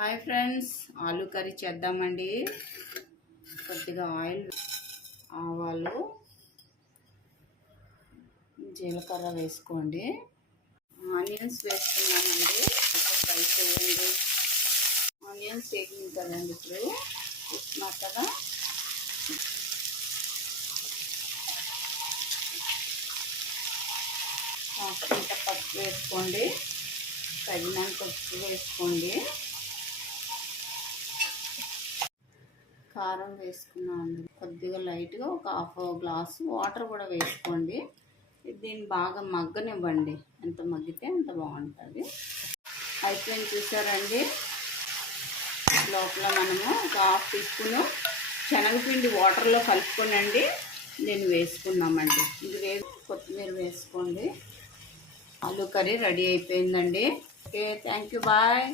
Hi friends, ఆలు curry చేద్దామండి. కొద్దిగా ఆయిల్, ఆవాలు, జీలకర్ర వేసుకోండి. ఆనియన్స్ వేసుకున్నామండి. ఫ్రై చేయండి. ఆనియన్స్ వేగింది కదండి, ఇప్పుడు ఉప్మా కదా. ఇంత పసుపు వేసుకోండి, తగినంత ఉప్పు వేసుకోండి, కారం వేసుకున్నామండి. కొద్దిగా లైట్గా ఒక హాఫ్ గ్లాసు వాటర్ కూడా వేసుకోండి. దీన్ని బాగా మగ్గనివ్వండి. ఎంత మగ్గితే అంత బాగుంటుంది. అయిపోయింది, చూసారండి. లోపల మనము ఒక హాఫ్ టీ స్పూను శనగపిండి వాటర్లో కలుపుకోనండి నేను వేసుకున్నామండి. ఇది కొత్తిమీర వేసుకోండి. ఆలు కర్రీ రెడీ అయిపోయిందండి. Okay, thank you, bye.